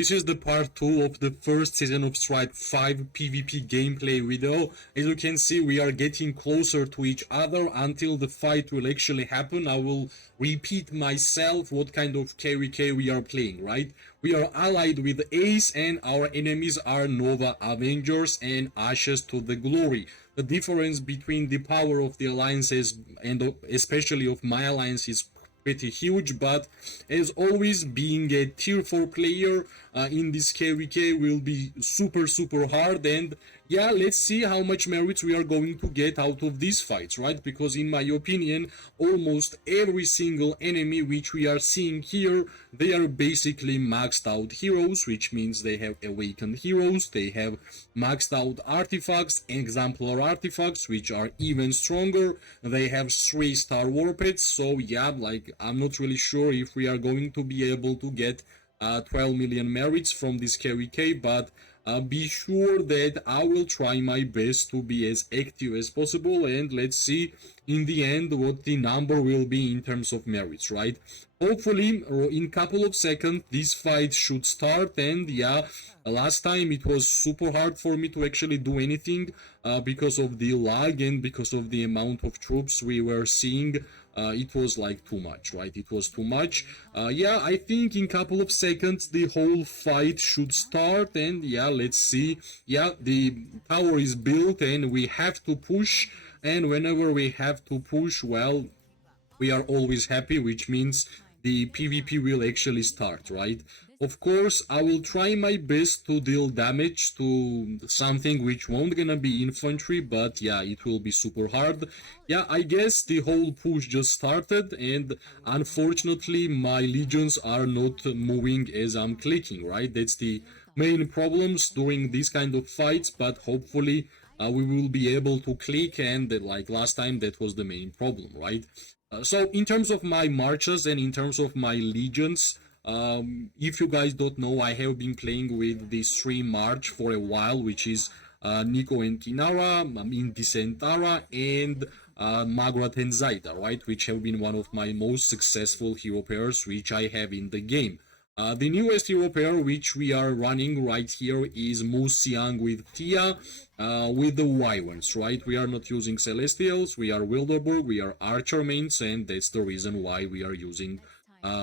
This is the part 2 of the first season of Stripe 5 PvP gameplay video. As you can see, we are getting closer to each other until the fight will actually happen. I will repeat myself what kind of KvK we are playing, right? We are allied with EIS and our enemies are Nova Avengers and Ashes to the Glory. The difference between the power of the alliances and especially of my alliance is pretty huge, but as always, being a tier 4 player in this KvK will be super hard. And yeah, let's see how much merits we are going to get out of these fights, right? Because in my opinion, almost every single enemy which we are seeing here, they are basically maxed out heroes, which means they have awakened heroes, they have maxed out artifacts, exemplar artifacts, which are even stronger, they have 3-star warpeds. So yeah, like, I'm not really sure if we are going to be able to get 12 million merits from this KvK, but be sure that I will try my best to be as active as possible, and let's see in the end what the number will be in terms of merits, right? Hopefully in a couple of seconds this fight should start. And yeah, last time it was super hard for me to actually do anything because of the lag and because of the amount of troops we were seeing. It was like too much, right? It was too much. Yeah, I think in couple of seconds the whole fight should start, and yeah, let's see. Yeah, the tower is built and we have to push, and whenever we have to push, well, we are always happy, which means the PvP will actually start, right? Of course, I will try my best to deal damage to something which won't gonna be infantry, but yeah, it will be super hard. Yeah, I guess the whole push just started, and unfortunately my legions are not moving as I'm clicking, right? That's the main problems during these kind of fights, but hopefully we will be able to click, and like last time, that was the main problem, right? So in terms of my marches and in terms of my legions, if you guys don't know, I have been playing with the stream march for a while, which is Nico and Kinara, Inti Sentara, and Magrat and Zaida, right? Which have been one of my most successful hero pairs which I have in the game. The newest hero pair which we are running right here is Musiang with Tia with the Wyverns, right? We are not using Celestials, we are Wilderburg, we are Archer mains, and that's the reason why we are using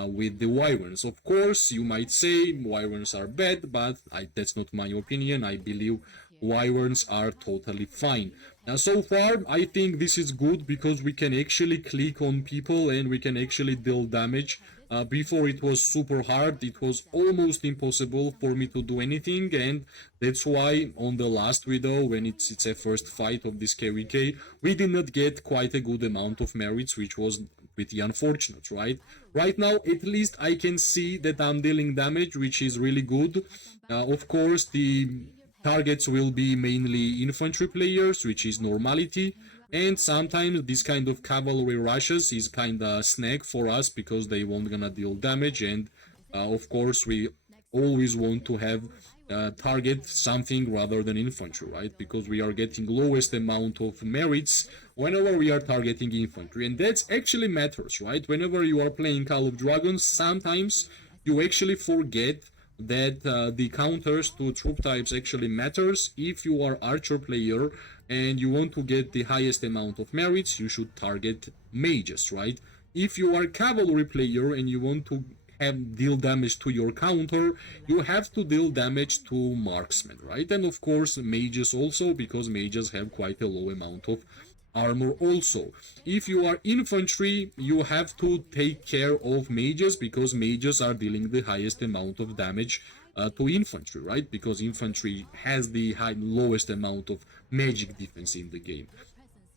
with the Wyverns. Of course, you might say Wyverns are bad, but that's not my opinion. I believe Wyverns are totally fine. So far, I think this is good because we can actually click on people and we can actually deal damage. Before it was super hard, it was almost impossible for me to do anything, and that's why on the last video, when it's a first fight of this KvK, we did not get quite a good amount of merits, which was pretty unfortunate, right? Right now, at least I can see that I'm dealing damage, which is really good. Of course, the targets will be mainly infantry players, which is normality, and sometimes this kind of cavalry rushes is kinda snack for us because they won't gonna deal damage, and of course we always want to have target something rather than infantry, right? Because we are getting lowest amount of merits whenever we are targeting infantry, and that's actually matters, right? Whenever you are playing Call of Dragons, sometimes you actually forget that the counters to troop types actually matters. If you are archer player and you want to get the highest amount of merits, you should target mages, right? If you are cavalry player and you want to deal damage to your counter, you have to deal damage to marksmen, right? And of course mages also, because mages have quite a low amount of armor also. If you are infantry, you have to take care of mages because mages are dealing the highest amount of damage to infantry, right? Because infantry has the lowest amount of magic defense in the game.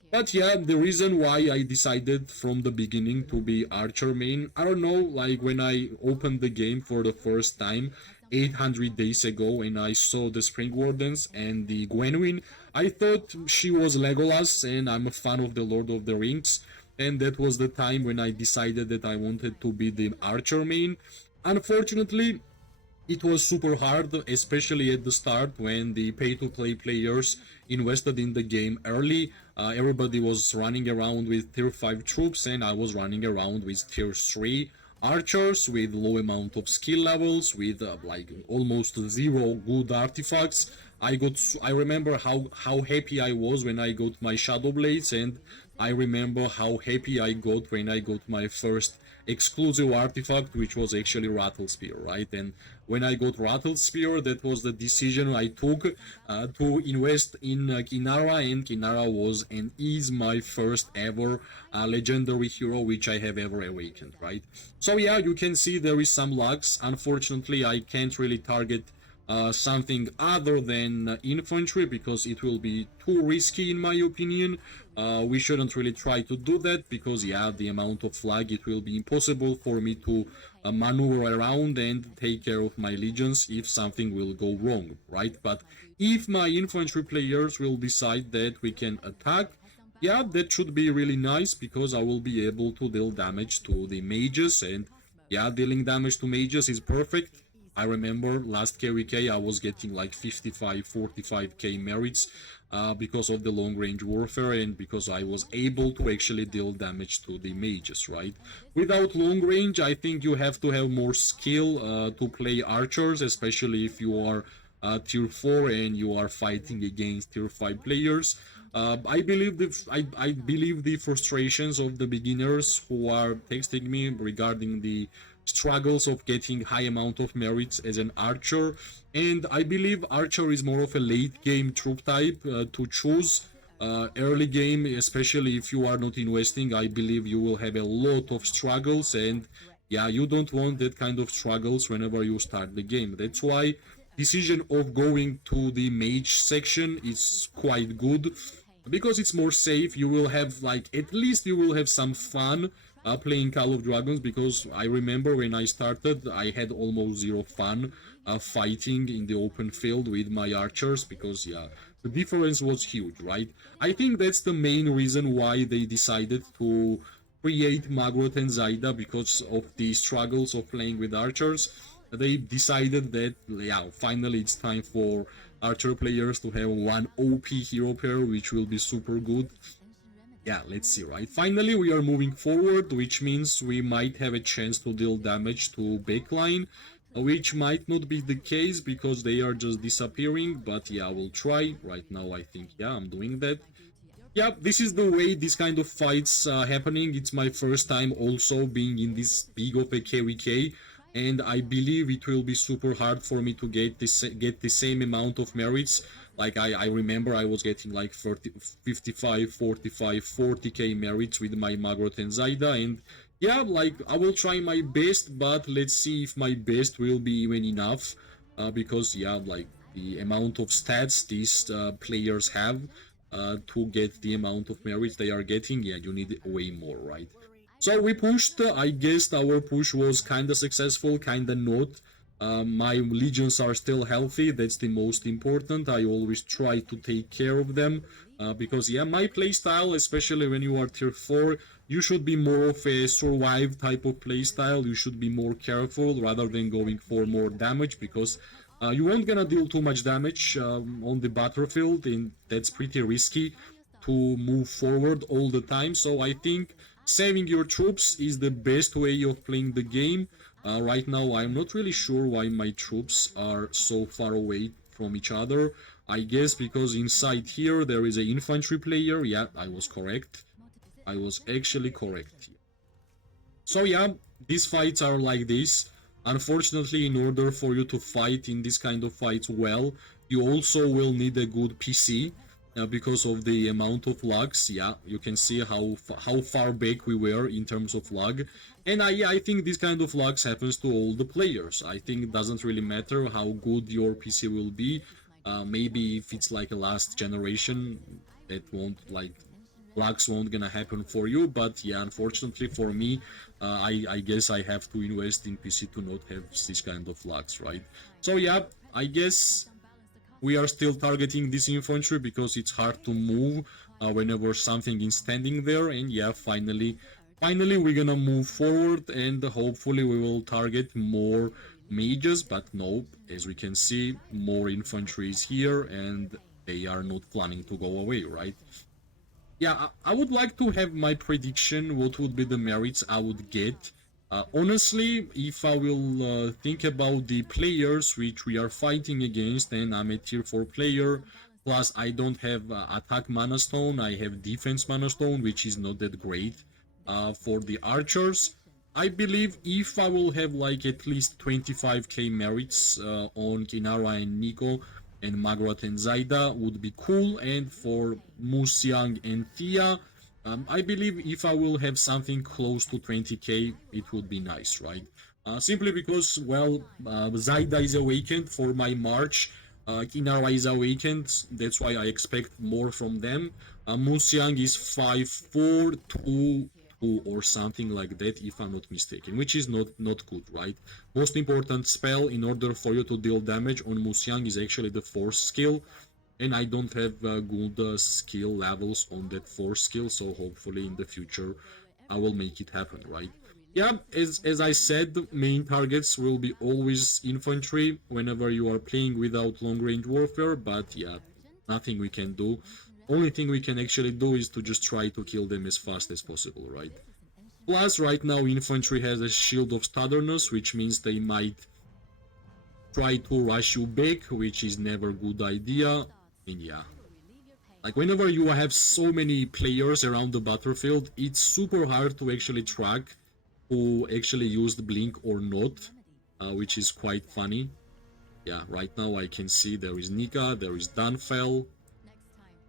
But yeah, the reason why I decided from the beginning to be archer main, I don't know, like when I opened the game for the first time 800 days ago and I saw the Spring Wardens and the Gwenwyn, I thought she was Legolas, and I'm a fan of the Lord of the Rings, and that was the time when I decided that I wanted to be the archer main. Unfortunately, it was super hard, especially at the start when the pay-to-play players invested in the game early. Everybody was running around with tier 5 troops and I was running around with tier 3 archers with low amount of skill levels, with like almost zero good artifacts. I remember how happy I was when I got my shadow blades, and I remember how happy I got when I got my first exclusive artifact, which was actually Rattle Spear, right? And when I got Rattle Spear, that was the decision I took to invest in Kinara, and Kinara was and is my first ever legendary hero which I have ever awakened, right? So yeah, you can see there is some lags. Unfortunately, I can't really target something other than infantry because it will be too risky in my opinion. We shouldn't really try to do that because yeah, the amount of lag, it will be impossible for me to maneuver around and take care of my legions if something will go wrong, right? But if my infantry players will decide that we can attack, yeah, that should be really nice because I will be able to deal damage to the mages, and yeah, dealing damage to mages is perfect. I remember last KVK I was getting like 55, 45k merits because of the long range warfare and because I was able to actually deal damage to the mages, right? Without long range, I think you have to have more skill to play archers, especially if you are tier 4 and you are fighting against tier 5 players. I believe I believe the frustrations of the beginners who are texting me regarding the struggles of getting high amount of merits as an archer, and I believe archer is more of a late game troop type to choose. Early game, especially if you are not investing, I believe you will have a lot of struggles, and yeah, you don't want that kind of struggles whenever you start the game. That's why decision of going to the mage section is quite good because it's more safe. You will have like, at least you will have some fun playing Call of Dragons, because I remember when I started I had almost zero fun fighting in the open field with my archers because yeah, the difference was huge, right? I think that's the main reason why they decided to create Magrot and Zaida, because of the struggles of playing with archers. They decided that yeah, finally it's time for archer players to have one OP hero pair, which will be super good. Yeah, let's see, right? Finally, we are moving forward, which means we might have a chance to deal damage to backline, which might not be the case because they are just disappearing, but yeah, we'll try. Right now, I think, yeah, I'm doing that. Yeah, this is the way this kind of fights happening. It's my first time also being in this big of a KVK, and I believe it will be super hard for me to get the same amount of merits. Like I remember I was getting like 30, 55, 45, 40k merits with my Magrot and Zaida, and yeah, like I will try my best, but let's see if my best will be even enough, because yeah, like the amount of stats these players have to get the amount of merits they are getting, yeah, you need way more, right? So we pushed. I guess our push was kinda successful, kinda not. My legions are still healthy. That's the most important. I always try to take care of them because yeah, my playstyle, especially when you are tier 4, you should be more of a survive type of playstyle. You should be more careful rather than going for more damage, because you won't gonna deal too much damage on the battlefield, and that's pretty risky to move forward all the time. So I think saving your troops is the best way of playing the game. Right now, I'm not really sure why my troops are so far away from each other. I guess because inside here there is an infantry player. Yeah, I was correct. I was actually correct. So yeah, these fights are like this. Unfortunately, in order for you to fight in this kind of fights well, you also will need a good PC. Because of the amount of lags. Yeah, you can see how far back we were in terms of lag, and I think this kind of lags happens to all the players. I think it doesn't really matter how good your PC will be. Maybe if it's like a last generation, that won't like lags won't gonna happen for you, but yeah, unfortunately for me, I guess I have to invest in PC to not have this kind of lags, right? So yeah, I guess we are still targeting this infantry because it's hard to move whenever something is standing there, and yeah, finally we're gonna move forward, and hopefully we will target more mages. But nope, as we can see, more infantry is here and they are not planning to go away, right? Yeah, I would like to have my prediction what would be the merits I would get Honestly, if I will think about the players which we are fighting against, and I'm a tier 4 player, plus I don't have attack mana stone, I have defense mana stone, which is not that great for the archers. I believe if I will have like at least 25k merits on Kinara and Nico and Magrat and Zaida would be cool, and for Musyang and Thea, I believe if I will have something close to 20k, it would be nice, right? Simply because, well, Zaida is awakened for my March, Kinara is awakened, that's why I expect more from them. Musyang is 5'4", 2 or something like that, if I'm not mistaken, which is not good, right? Most important spell in order for you to deal damage on Musyang is actually the force skill, and I don't have good skill levels on that force skill, so hopefully in the future I will make it happen, right? Yeah, as I said, main targets will be always infantry whenever you are playing without long range warfare, but yeah, nothing we can do. Only thing we can actually do is to just try to kill them as fast as possible, right? Plus, right now infantry has a shield of stubbornness, which means they might try to rush you back, which is never a good idea. And yeah, like whenever you have so many players around the battlefield, it's super hard to actually track who actually used blink or not, which is quite funny. Yeah, right now I can see there is Nika, there is Dunfell.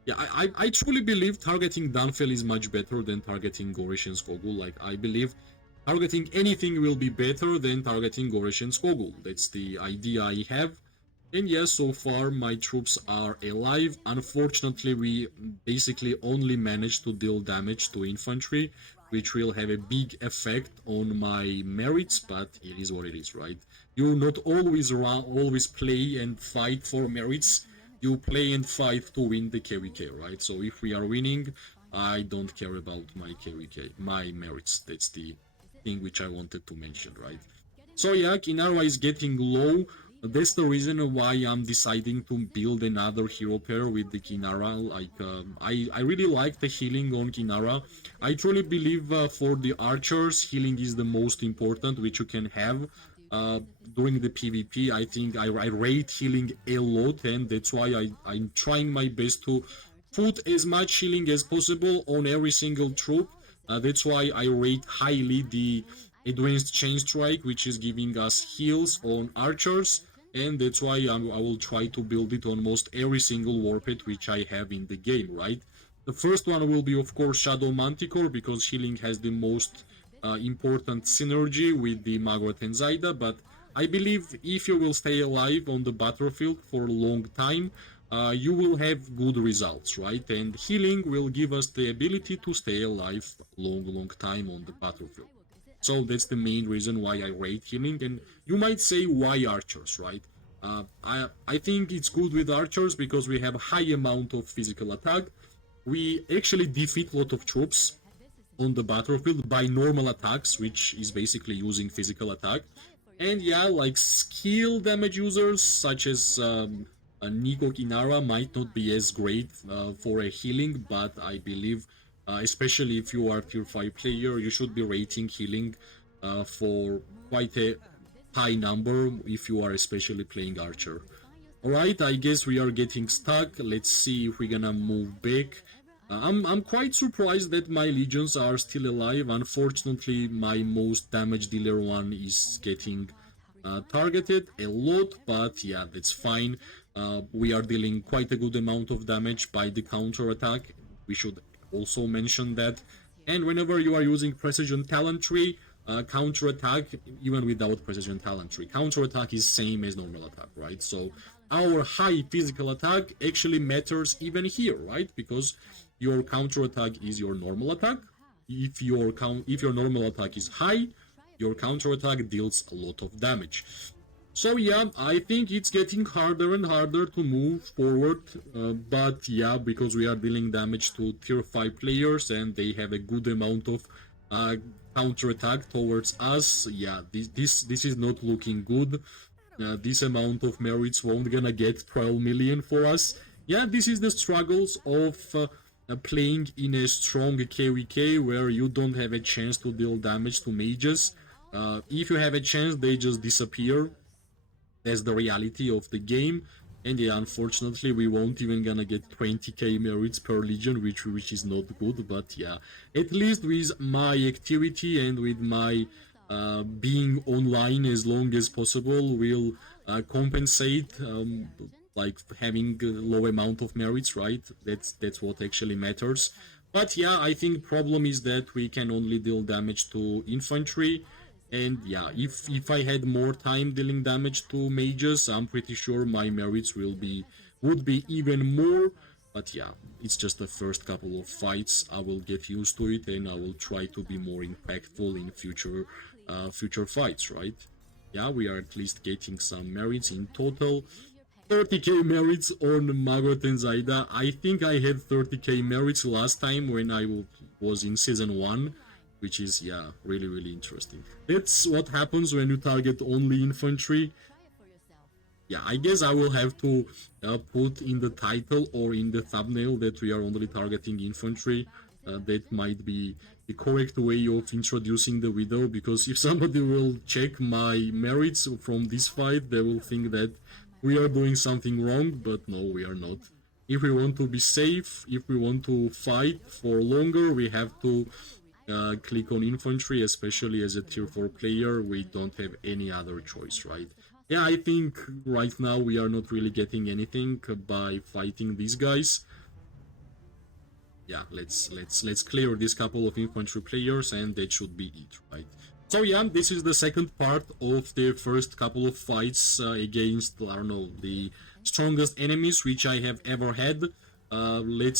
Yeah, I truly believe targeting Dunfell is much better than targeting Georrge and Skogul. Like, I believe targeting anything will be better than targeting Georrge and Skogul. That's the idea I have. And yes, so far my troops are alive. Unfortunately, we basically only managed to deal damage to infantry, which will have a big effect on my merits, but it is what it is, right? You not always play and fight for merits. You play and fight to win the KVK, right? So if we are winning, I don't care about my KVK, my merits. That's the thing which I wanted to mention, right? So yeah, Kinara is getting low. That's the reason why I'm deciding to build another hero pair with the Kinara. Like, I really like the healing on Kinara. I truly believe for the archers, healing is the most important which you can have. During the PvP, I think I rate healing a lot, and that's why I'm trying my best to put as much healing as possible on every single troop. That's why I rate highly the Advanced Chain Strike, which is giving us heals on archers, and that's why I will try to build it on most every single warped which I have in the game, right? The first one will be, of course, Shadow Manticore, because healing has the most important synergy with the Magrat and Zaida, but I believe if you will stay alive on the battlefield for a long time, you will have good results, right? And healing will give us the ability to stay alive long time on the battlefield. So that's the main reason why I rate healing. And you might say, why archers, right? I think it's good with archers because we have a high amount of physical attack. We actually defeat a lot of troops on the battlefield by normal attacks, which is basically using physical attack. And yeah, like skill damage users such as Nico Kinara might not be as great for a healing, but I believe especially if you are tier 5 player, you should be rating healing for quite a high number if you are especially playing archer. Alright, I guess we are getting stuck. Let's see if we're gonna move back. I'm quite surprised that my legions are still alive. Unfortunately, my most damage dealer one is getting targeted a lot, but yeah, that's fine. We are dealing quite a good amount of damage by the counter attack. We should also mention that. And whenever you are using precision talent tree, counter attack, even without precision talent tree, counter attack is same as normal attack, right? So our high physical attack actually matters even here, right? Because your counter attack is your normal attack. If your normal attack is high, your counter attack deals a lot of damage. So yeah, I think it's getting harder and harder to move forward, but yeah, because we are dealing damage to tier 5 players and they have a good amount of counter attack towards us, yeah, this is not looking good. This amount of merits won't gonna get 12 million for us. Yeah, this is the struggles of playing in a strong KVK where you don't have a chance to deal damage to mages. If you have a chance, they just disappear. That's the reality of the game. And yeah, unfortunately, we won't even gonna get 20k merits per legion, which is not good. But yeah, at least with my activity and with my being online as long as possible, will compensate like having a low amount of merits, right? That's what actually matters. But yeah, I think problem is that we can only deal damage to infantry. And yeah, if I had more time dealing damage to mages, I'm pretty sure my merits would be even more. But yeah, it's just the first couple of fights. I will get used to it, and I will try to be more impactful in future fights, right? Yeah, we are at least getting some merits in total. 30k merits on Magot and Zaida. I think I had 30k merits last time when I was in season 1, which is, yeah, really, really interesting. That's what happens when you target only infantry. Yeah, I guess I will have to put in the title or in the thumbnail that we are only targeting infantry. That might be the correct way of introducing the video, because if somebody will check my merits from this fight, they will think that we are doing something wrong, but no, we are not. If we want to be safe, if we want to fight for longer, we have to click on infantry, especially as a tier 4 player. We don't have any other choice, right? Yeah, I think right now we are not really getting anything by fighting these guys. Yeah, let's clear this couple of infantry players, and that should be it, right? So yeah, this is the second part of the first couple of fights against, I don't know, the strongest enemies which I have ever had. Let's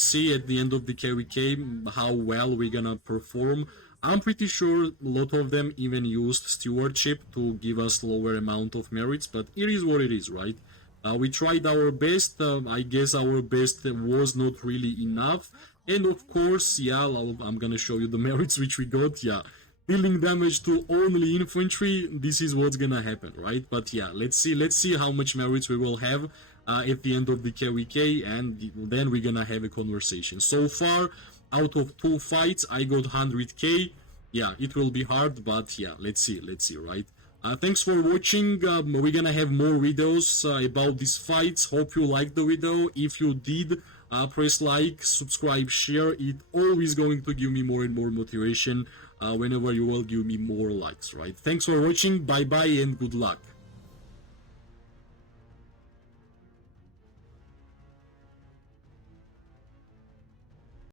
see at the end of the KVK how well we're gonna perform. I'm pretty sure a lot of them even used stewardship to give us lower amount of merits, but it is what it is, right? We tried our best. I guess our best was not really enough. And of course, yeah, I'm gonna show you the merits which we got. Yeah, dealing damage to only infantry. This is what's gonna happen, right? But yeah, let's see how much merits we will have at the end of the KVK, and then we're gonna have a conversation. So far, out of 2 fights, I got 100k. Yeah, it will be hard, but yeah, let's see, right? Thanks for watching. We're gonna have more videos about these fights. Hope you liked the video. If you did, press like, subscribe, share. It always going to give me more and more motivation whenever you will give me more likes, right? Thanks for watching. Bye bye and good luck.